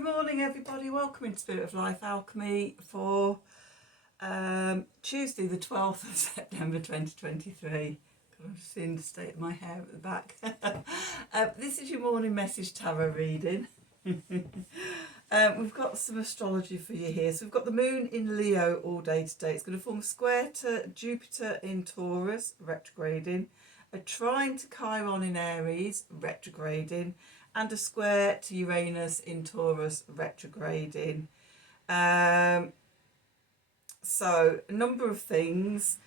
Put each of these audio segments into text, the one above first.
Good morning, everybody. Welcome into Spirit of Life Alchemy for Tuesday, the 12th of September 2023. I've seen the state of my hair at the back. This is your morning message tarot reading. We've got some astrology for you here. So we've got the moon in Leo all day today. It's going to form a square to Jupiter in Taurus, retrograding, a trine to Chiron in Aries, retrograding, and a square to Uranus in Taurus, retrograding. So a number of things.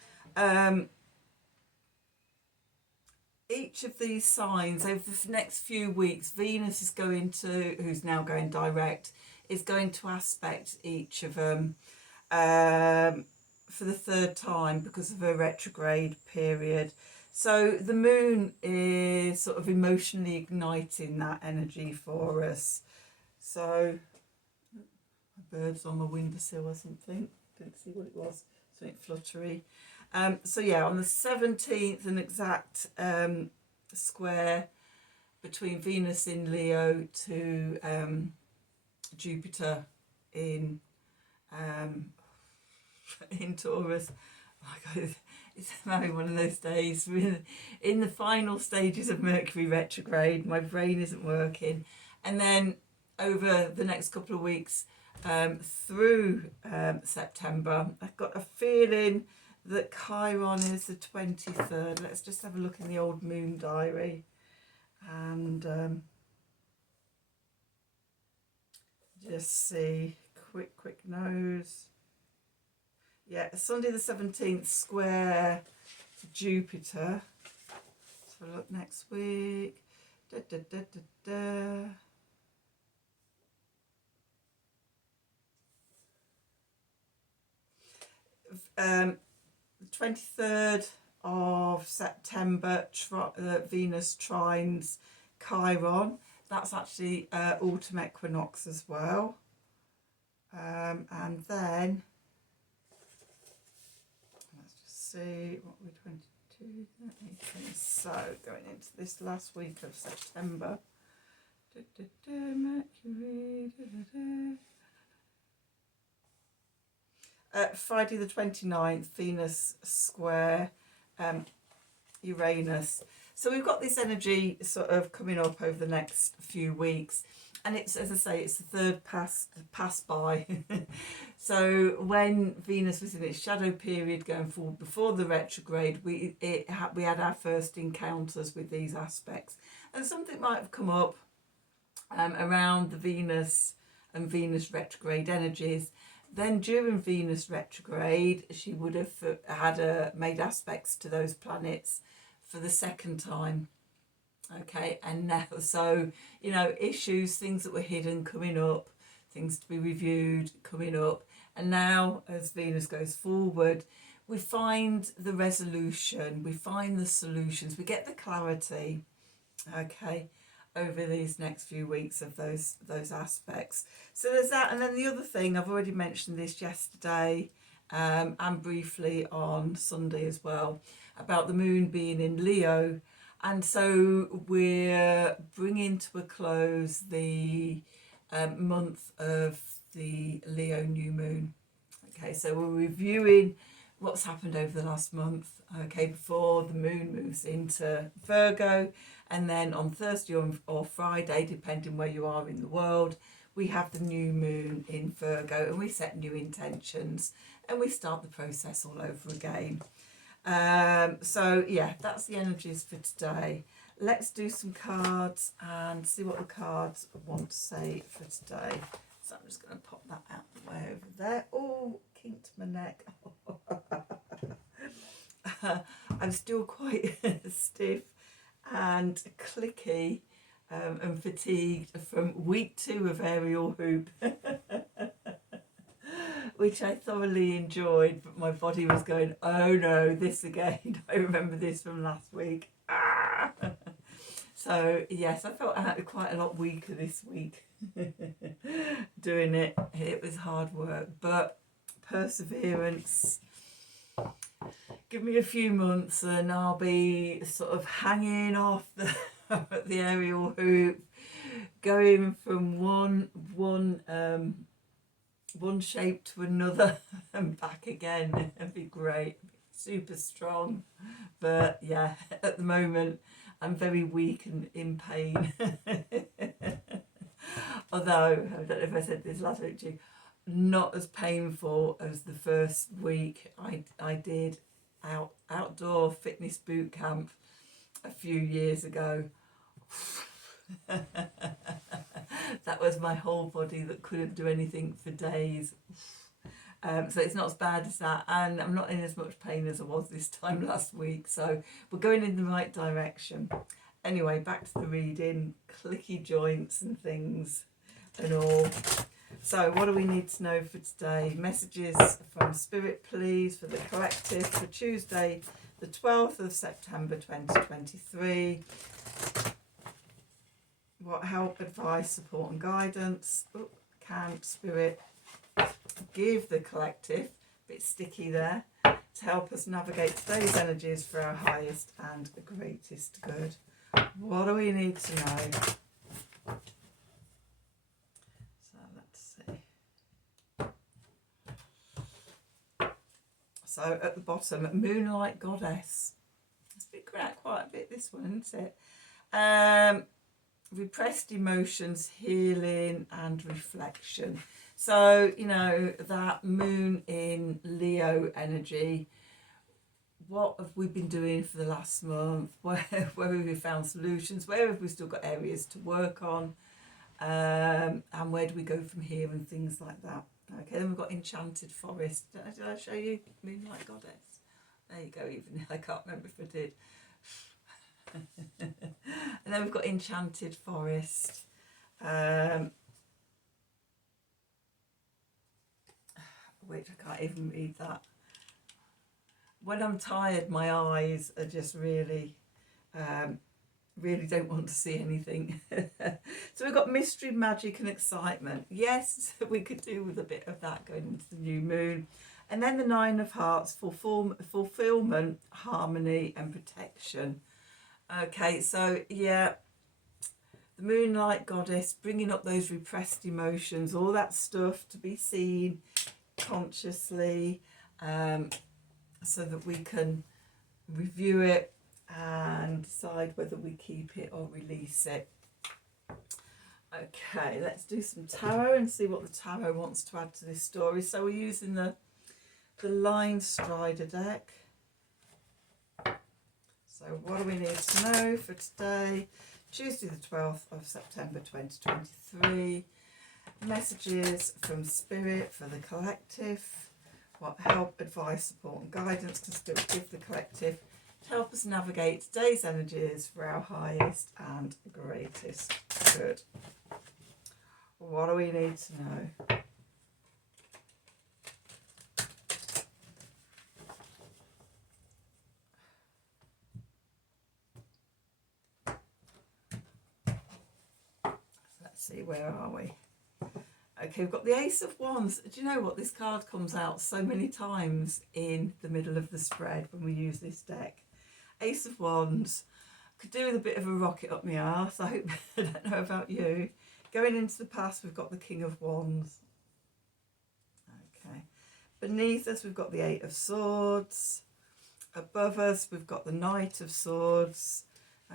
Each of these signs over the next few weeks, Venus is going to, who's now going direct, is going to aspect each of them for the third time because of her retrograde period. So the moon is sort of emotionally igniting that energy for us. So, a bird's on the windowsill or something. Didn't see what it was. Something fluttery. So yeah, on the 17th, an exact square between Venus in Leo to Jupiter in Taurus. Oh God, it's having one of those days. We're in the final stages of Mercury retrograde. My brain isn't working. And then over the next couple of weeks through September, I've got a feeling that Chiron is the 23rd. Let's just have a look in the old moon diary and just see. Quick nose. Yeah, Sunday the 17th, square to Jupiter. So look next week. The 23rd of September, Venus trines Chiron. That's actually autumn equinox as well. And then see what we're 22, 18. So going into this last week of September. Mercury. Friday the 29th, Venus square Uranus. So we've got this energy sort of coming up over the next few weeks. And it's, as I say, it's the third pass by. So when Venus was in its shadow period going forward before the retrograde, we had our first encounters with these aspects. And something might have come up around the Venus and Venus retrograde energies. Then during Venus retrograde, she would have had made aspects to those planets for the second time. Okay, and now, so, you know, issues, things that were hidden coming up, things to be reviewed coming up. And now, as Venus goes forward, we find the resolution, we find the solutions, we get the clarity, okay, over these next few weeks of those aspects. So there's that. And then the other thing, I've already mentioned this yesterday and briefly on Sunday as well, about the moon being in Leo. And so we're bringing to a close the month of the Leo new moon. Okay, so we're reviewing what's happened over the last month, okay, before the moon moves into Virgo. And then on Thursday or Friday, depending where you are in the world, we have the new moon in Virgo and we set new intentions and we start the process all over again. So yeah, that's the energies for today. Let's do some cards and see what the cards want to say for today. So I'm just going to pop that out the way over there. Oh, kinked my neck. I'm still quite stiff and clicky and fatigued from week 2 of aerial hoop. Which I thoroughly enjoyed, but my body was going, oh no, this again. I remember this from last week. So yes, I felt quite a lot weaker this week doing it. It was hard work, but perseverance. Give me a few months and I'll be sort of hanging off the aerial hoop, going from one one shape to another and back again. It'd be great. Super strong. But yeah, at the moment I'm very weak and in pain. Although, I don't know if I said this last week to you, not as painful as the first week I did outdoor fitness boot camp a few years ago. That was my whole body that couldn't do anything for days. So it's not as bad as that, and I'm not in as much pain as I was this time last week, so we're going in the right direction. Anyway, back to the reading, clicky joints and things and all. So what do we need to know for today? Messages from Spirit, please, for the collective for Tuesday, the 12th of September 2023. What help, advice, support and guidance can Spirit give the collective, a bit sticky there, to help us navigate today's energies for our highest and greatest good? What do we need to know? So let's see. So at the bottom, Moonlight Goddess. It's been quite a bit, this one, isn't it? Repressed emotions, healing and reflection. So, you know, that moon in Leo energy, what have we been doing for the last month? Where have we found solutions? Where have we still got areas to work on? And where do we go from here and things like that? Okay, then we've got Enchanted Forest. Did I show you Moonlight Goddess? There you go, even I can't remember if I did. And then we've got Enchanted Forest. Which I can't even read that. When I'm tired, my eyes are just really don't want to see anything. So we've got mystery, magic and excitement. Yes, we could do with a bit of that going into the new moon. And then the Nine of Hearts, fulfillment, harmony and protection. Okay, so yeah, the Moonlight Goddess, bringing up those repressed emotions, all that stuff to be seen consciously, so that we can review it and decide whether we keep it or release it. Okay, let's do some tarot and see what the tarot wants to add to this story. So we're using the Line Strider deck. So what do we need to know for today, Tuesday the 12th of September 2023? Messages from Spirit for the collective. What help, advice, support and guidance can Spirit give the collective to help us navigate today's energies for our highest and greatest good? What do we need to know? Let's see, where are we? Okay, we've got the Ace of Wands. Do you know what? This card comes out so many times in the middle of the spread when we use this deck. Ace of Wands. Could do with a bit of a rocket up my arse. I hope, I don't know about you. Going into the past, we've got the King of Wands. Okay. Beneath us, we've got the Eight of Swords. Above us, we've got the Knight of Swords.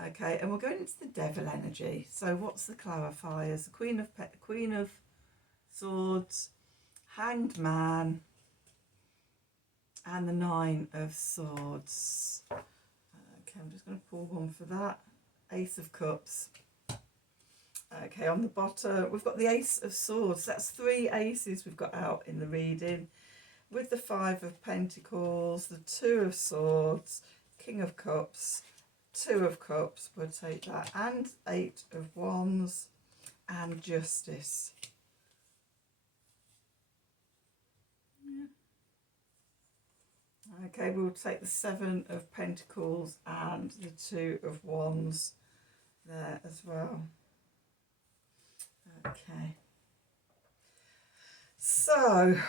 Okay, and we're going into the Devil energy. So what's the clarifiers? The Queen of Swords, Hanged Man, and the Nine of Swords. Okay, I'm just going to pull one for that. Ace of Cups. Okay, on the bottom, we've got the Ace of Swords. That's 3 aces we've got out in the reading. With the 5 of Pentacles, the 2 of Swords, King of Cups, 2 of Cups, we'll take that, and 8 of Wands, and Justice. Okay, we'll take the 7 of Pentacles and the 2 of Wands there as well. Okay. So,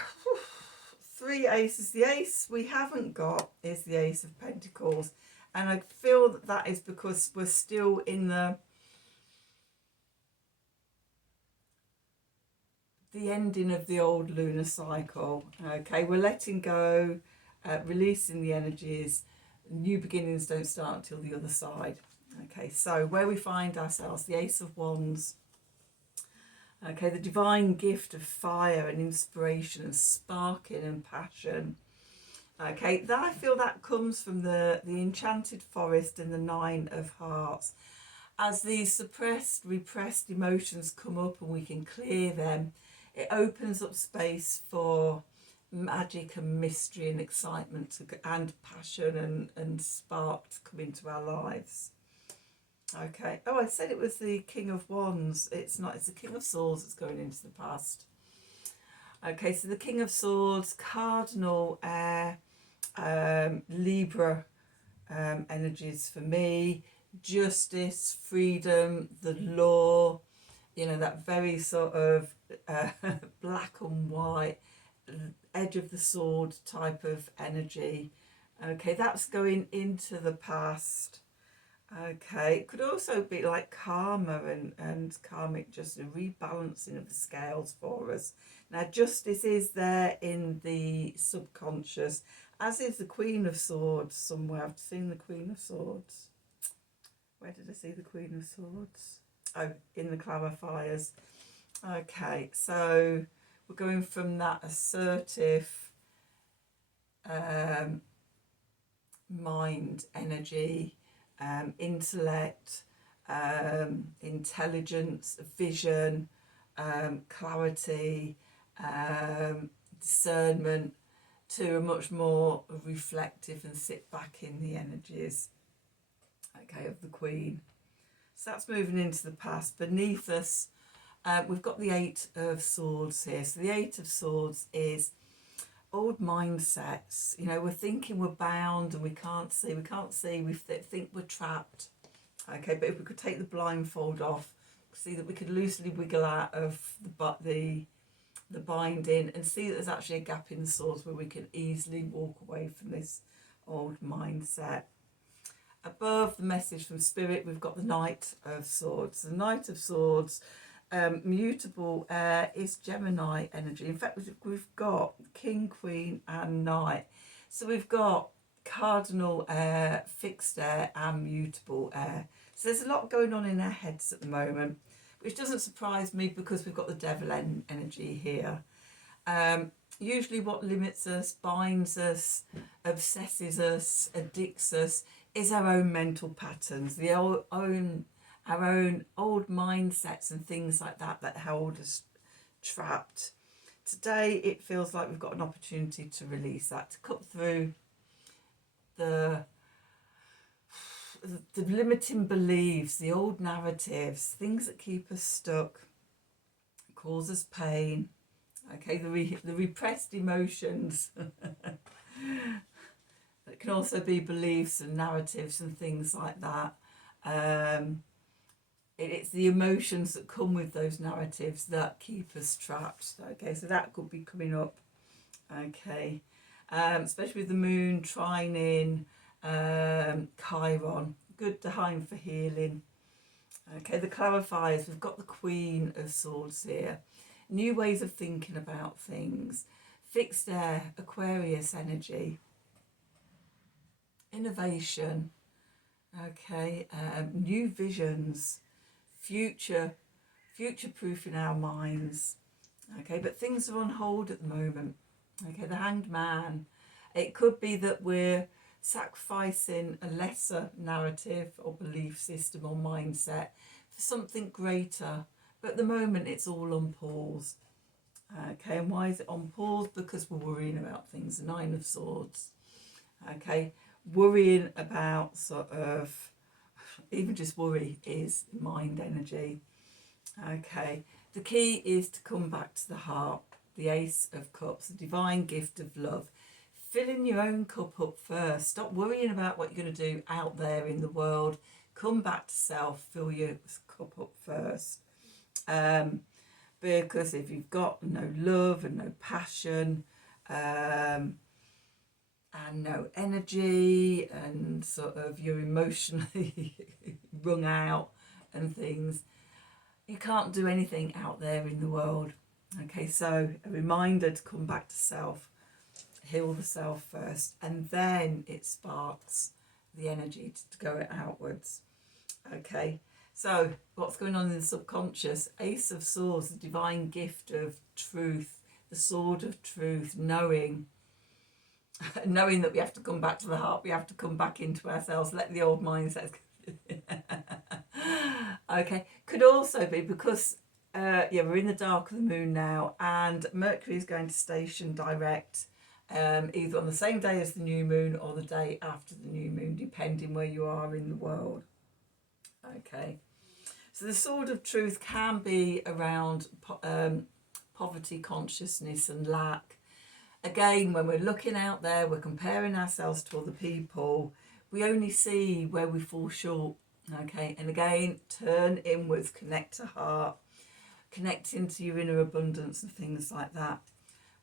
3 aces. The ace we haven't got is the Ace of Pentacles. And I feel that that is because we're still in the the ending of the old lunar cycle. Okay, we're letting go, releasing the energies. New beginnings don't start until the other side. Okay, so where we find ourselves, the Ace of Wands. Okay, the divine gift of fire and inspiration and sparking and passion. Okay, that I feel that comes from the Enchanted Forest and the Nine of Hearts. As these suppressed, repressed emotions come up and we can clear them, it opens up space for magic and mystery and excitement and passion and spark to come into our lives. Okay. Oh, I said it was the King of Wands. It's not. It's the King of Swords that's going into the past. Okay, so the King of Swords, cardinal air, Libra energies for me. Justice, freedom, the law, you know, that very sort of black and white, edge of the sword type of energy. Okay, that's going into the past. Okay, it could also be like karma and karmic, just a rebalancing of the scales for us. Now, justice is there in the subconscious, as is the Queen of Swords somewhere. I've seen the Queen of Swords. Where did I see the Queen of Swords? Oh, in the clarifiers. Okay, so we're going from that assertive mind energy, intellect, intelligence, vision, clarity, discernment, to a much more reflective and sit back in the energies, okay, of the Queen. So that's moving into the past. Beneath us, we've got the Eight of Swords here. So the Eight of Swords is old mindsets. You know, we're thinking we're bound and we can't see, we think we're trapped. Okay, but if we could take the blindfold off, see that we could loosely wiggle out of the binding and see that there's actually a gap in the swords where we can easily walk away from this old mindset. Above, the message from Spirit, we've got the Knight of Swords. The Knight of Swords, mutable air, is Gemini energy. In fact, we've got King, Queen and Knight. So we've got cardinal air, fixed air and mutable air. So there's a lot going on in our heads at the moment, which doesn't surprise me because we've got the devil energy here. Usually what limits us, binds us, obsesses us, addicts us is our own mental patterns, our own old mindsets and things like that hold us trapped. Today it feels like we've got an opportunity to release that, to cut through the limiting beliefs, the old narratives, things that keep us stuck, cause us pain. Okay, the repressed emotions. It can also be beliefs and narratives and things like that. It's the emotions that come with those narratives that keep us trapped. Okay, so that could be coming up. Okay, especially with the moon trining Chiron, good time for healing. Okay, the clarifiers, we've got the Queen of Swords here. New ways of thinking about things. Fixed air, Aquarius energy. Innovation. Okay, new visions. Future-proofing our minds. Okay, but things are on hold at the moment. Okay, the Hanged Man. It could be that we're sacrificing a lesser narrative or belief system or mindset for something greater. But at the moment, it's all on pause. Okay, and why is it on pause? Because we're worrying about things. The Nine of Swords. Okay, worrying about sort of, even just worry is mind energy. Okay, the key is to come back to the heart. The Ace of Cups, the divine gift of love. Filling your own cup up first. Stop worrying about what you're going to do out there in the world. Come back to self. Fill your cup up first. Because if you've got no love and no passion and no energy and sort of you're emotionally wrung out and things, you can't do anything out there in the world. Okay, so a reminder to come back to self, heal the self first, and then it sparks the energy to go outwards. Okay, so what's going on in the subconscious? Ace of Swords, the divine gift of truth, the sword of truth, knowing that we have to come back to the heart, we have to come back into ourselves, let the old mindsets okay, could also be because we're in the dark of the moon now, and Mercury is going to station direct either on the same day as the new moon or the day after the new moon, depending where you are in the world. Okay, so the sword of truth can be around poverty consciousness and lack. Again, when we're looking out there, we're comparing ourselves to other people, we only see where we fall short. Okay, and again, turn inwards, connect to heart, connect into your inner abundance and things like that.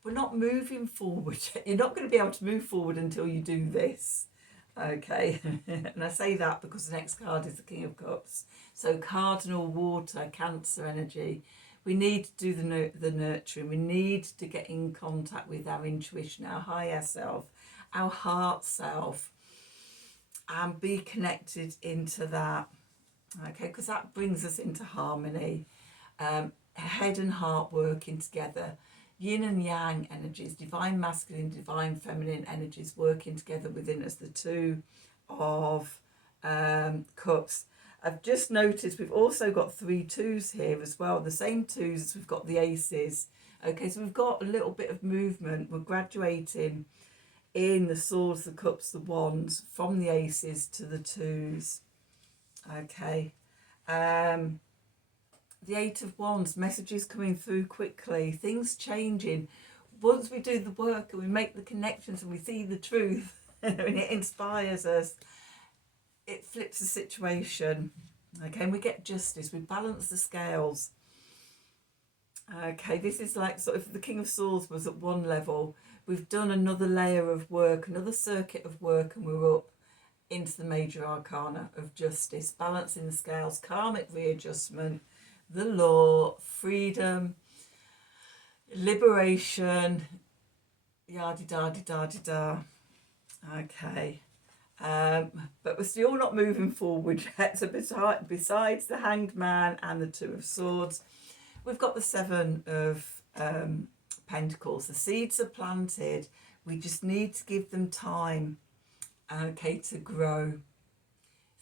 We're not moving forward. You're not going to be able to move forward until you do this. Okay, and I say that because the next card is the King of Cups. So cardinal water, Cancer energy. We need to do the nurturing. We need to get in contact with our intuition, our higher self, our heart self, and be connected into that. Okay, because that brings us into harmony. Head and heart working together. Yin and yang energies, divine masculine, divine feminine energies working together within us, the two of cups. I've just noticed we've also got 3 twos here as well, the same twos as we've got the aces. Okay, so we've got a little bit of movement. We're graduating in the swords, the cups, the wands, from the aces to the twos. Okay. The 8 of Wands, messages coming through quickly, things changing. Once we do the work and we make the connections and we see the truth and it inspires us, it flips the situation. Okay, and we get justice, we balance the scales. Okay, this is like sort of the King of Swords was at one level. We've done another layer of work, another circuit of work, and we're up into the major arcana of justice, balancing the scales, karmic readjustment, the law, freedom, liberation, yada-da-da-da-da-da. Okay. But we're still not moving forward yet. So besides the Hanged Man and the Two of Swords, we've got the 7 of Pentacles. The seeds are planted. We just need to give them time, okay, to grow.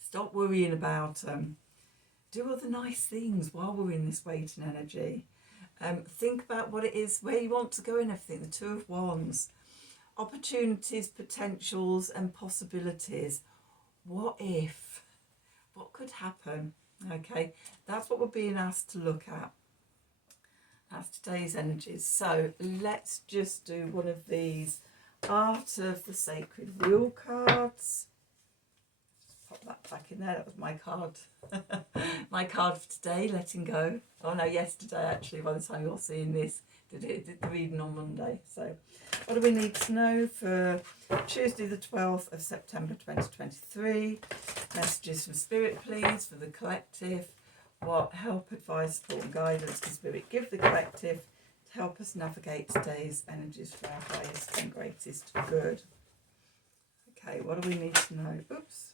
Stop worrying about them. Do other nice things while we're in this waiting energy. Think about what it is, where you want to go in everything. The 2 of Wands. Opportunities, potentials and possibilities. What if? What could happen? Okay, that's what we're being asked to look at. That's today's energies. So let's just do one of these Art of the Sacred Wheel cards. Pop that back in there. That was my card. My card for today, letting go. Oh no, yesterday actually, by the time you're seeing this. Did the reading on Monday. So what do we need to know for Tuesday the 12th of September 2023? Messages from Spirit, please, for the collective. What help, advice, support and guidance can Spirit give the collective to help us navigate today's energies for our highest and greatest good? Okay, what do we need to know? Oops.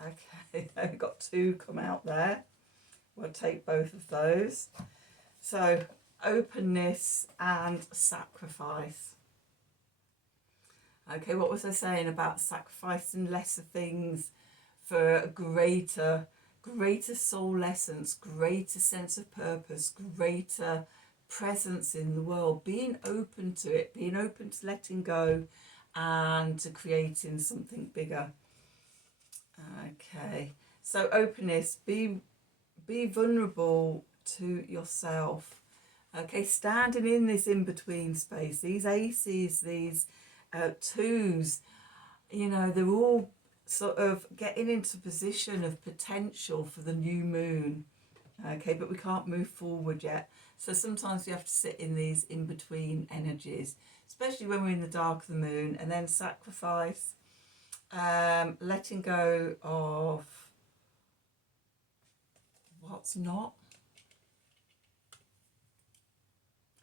Okay, I've got 2 come out there. We'll take both of those. So, openness and sacrifice. Okay, what was I saying about sacrificing lesser things for a greater soul essence, greater sense of purpose, greater presence in the world, being open to it, being open to letting go and to creating something bigger. Okay, so openness, be vulnerable to yourself. Okay, standing in this in-between space, these aces, these 2s, you know, they're all sort of getting into position of potential for the new moon. Okay, but we can't move forward yet. So sometimes we have to sit in these in-between energies, especially when we're in the dark of the moon, and then sacrifice, letting go of what's not,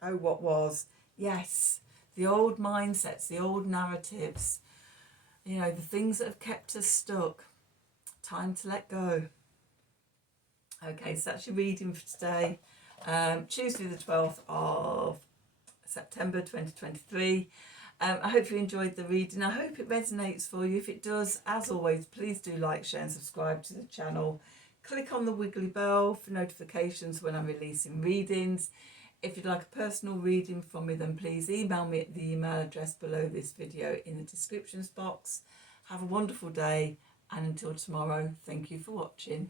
Oh, what was? Yes, the old mindsets, the old narratives, you know, the things that have kept us stuck. Time to let go. Okay, so that's your reading for today. Tuesday the 12th of September 2023. I hope you enjoyed the reading. I hope it resonates for you. If it does, as always, please do like, share and subscribe to the channel. Click on the wiggly bell for notifications when I'm releasing readings. If you'd like a personal reading from me, then please email me at the email address below this video in the descriptions box. Have a wonderful day, and until tomorrow, thank you for watching.